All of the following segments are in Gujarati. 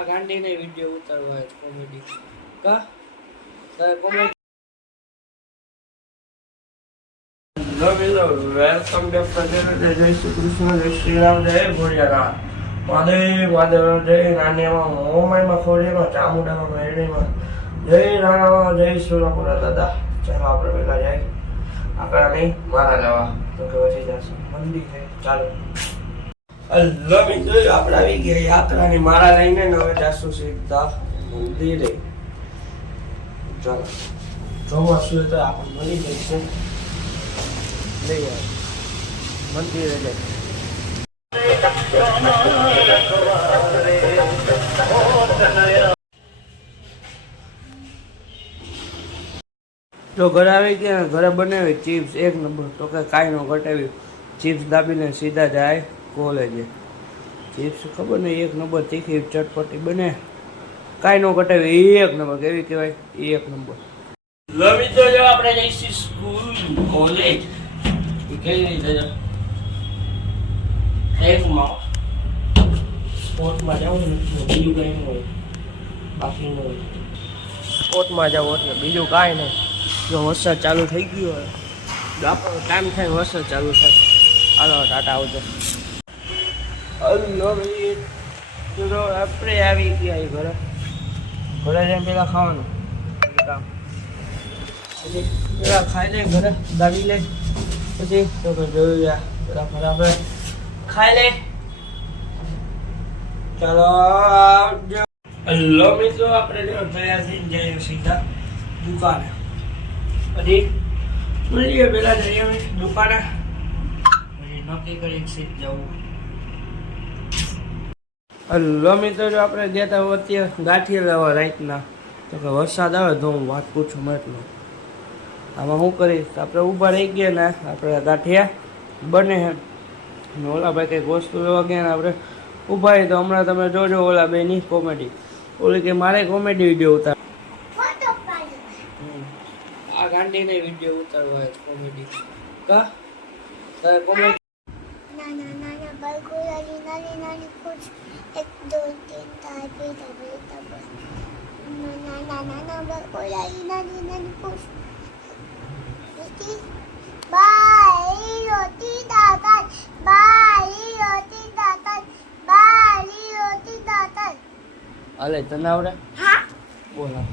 આ ગાંડીને વિડિયો ઉતારવા છે કોમેડી કા તારે કોમેડી વેલકમ બેક ટુ જય શ્રી કૃષ્ણ જય શ્રી રામ જય ભોળિયાનાથ મહાદેવ મહાદેવ જય નાનીમાં મોમાઈમાં ખોડીમાં ચામુંડામાં મેરડીમાં જય રાણામાં જય સુરાપુરા દાદા ચાલો આપણે પેલા જાય આકડા નહીં મારા જવા તો કે પછી જશે મંદિર છે ચાલો હલો મિત્રો આપણે આવી ગયા યાત્રાની મારા લઈને ને હવે જાશું સીધા મંદિરે ચાલો ચોમાસું તો આપણે મળી જશે લઈ આવે મંદિરે જાય જો ઘરે આવી ગયા ઘરે બનાવી ચિપ્સ એક નંબર તો કે કાંઈ ન ઘટાવ્યું ચિપ્સ દાબીને સીધા જાય કોલેજે ચિપ્સ ખબર ને એક નંબર તીખી ચટપટી બને કાંઈ ન ઘટાવી એક નંબર કેવી કહેવાય એક નંબર લમી તો જો આપણે જઈશું સ્કૂલ કોલેજ કેવી રીતે એકમાં સ્પોર્ટમાં જાઉં ને બીજું કંઈ ન હોય બાકી ન હોય સ્પોર્ટમાં જાઉં એટલે બીજું કાંઈ નહીં જો વરસાદ ચાલુ થઈ ગયો હોય આપણો ટાઈમ થાય વરસાદ ચાલુ થાય હાલો ટાટા આવજો હલો ભાઈ ચલો આપણે આવી ગયા ઘરે ઘરે જઈને પેલા ખાવાનું કામ પછી પેલા ખાઈ લે ઘરે દાબી લે પછી તો જોયું પેલા બરાબર ખાઈ લે ચાલો આવજો હલો મિત્રો આપણે તૈયાર થઈને જઈએ સીધા દુકાને પછી મળીએ પેલા જઈએ દુકાને પછી નક્કી કરી સીધ જવું હલો મિત્રો જો આપણે ગયા હતા અત્યારે ગાંઠિયા લેવા રાતના તો કે વરસાદ આવે તો હું વાત પૂછું એટલો આમાં શું કરીશ આપણે ઊભા રહી ગયા ને આપણે ગાંઠિયા બને ને ઓલા ભાઈ કંઈક વસ્તુ લેવા ગયા ને આપણે ઊભા રહી તો હમણાં તમે જોજો ઓલા બેની કોમેડી ઓલી કે મારે કોમેડી વિડીયો ઉતાર આ ગાંડીને વિડીયો ઉતારવા છે કોમેડી કા તારે કોમેડી નાના નાના બાળકોની નાની નાની ખુશ 1 2 3 4 નાના નાના બાળકોની નાની નાની ખુશ બાઈ રોટી દાતા બાઈ રોટી દાતા બાઈ રોટી દાતા હાલે તને આવડે હા બોલા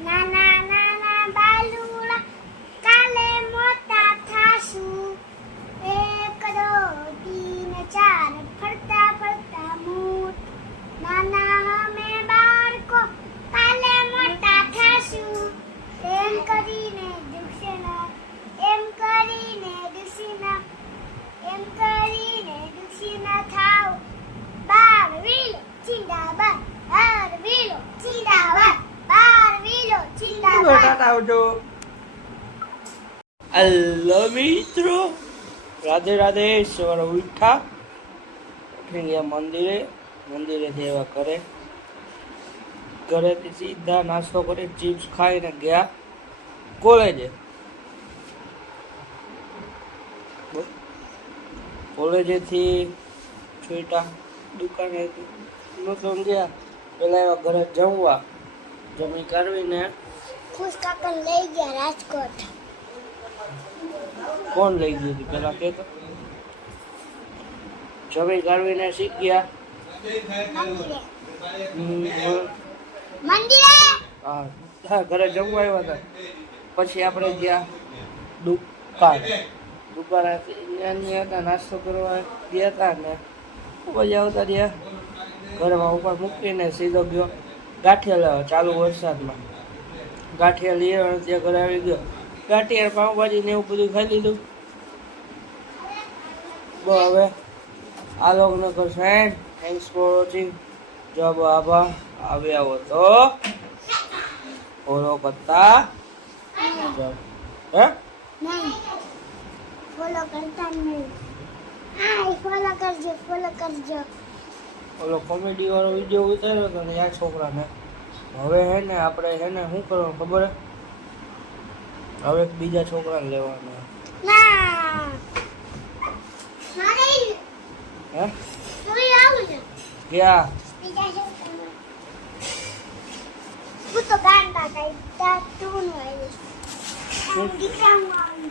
નાના નાના બાલુડા કાલે મોટા થાશું 1 2 3 4 ફરતા ફરતા મૂઠ નાના અમે બાળકો કાલે મોટા થાશું એમ કરીને દુખશે ના એમ કરીને દુખી ના થાવ બાર વીલો ચિંદાબાદ બાર વીલો ચિંદાબાદ બાર વીલો ચિંદાબાદ ટાટા આવજો હલો મિત્રો રાધે રાધે સવારે ઉઠા ઉઠી ગયા મંદિરેથી એવા ઘરેથી સીધા નાસ્તો કરી ચિપ્સ ખાઈને ગયા કોલેજે કોલેજેથી છૂટા દુકાનેથી નતો ગયા પેલા એવા ઘરે જમવા જમી કરવીને ખુશ કાકા લઈ ગયા રાજકોટ કોણ લઈ ગયું હતું પેલા કહેતો જમી કરવીને શીખ ગયા મંદિરે હા ઘરે જમવા આવ્યા હતા પછી આપણે ગયા દુકાને હતા નાસ્તો કરવા ગયા હતા ને પછી આવતા રહ્યા ઘરમાં ઉપર મૂકીને સીધો ગયો ગાંઠિયા લેવા ચાલુ વરસાદમાં ગાંઠિયા લઈ આવ્યો ત્યાં ઘરે આવી ગયો ગાંઠિયા પાઉંભાજી ને એવું બધું ખાઈ લીધું બહુ હવે આ લોકોને કરશે થેન્ક્સ ફોર વોચિંગ જબ આભા આવ્યા હો તો ફોલો કરતા હે નહીં ફોલો કરતા નહીં ફોલો કરજો ઓલો કોમેડી વાળો વિડીયો ઉતાર્યો હતો ને આ છોકરાને હવે હે ને આપણે હે ને શું કરવાનું ખબર હવે બીજા છોકરાને લેવાના ના હે આવું છે ક્યાં બીજા છોકરા કાકા ઈતા તું નો આવી દીકરા હું આવી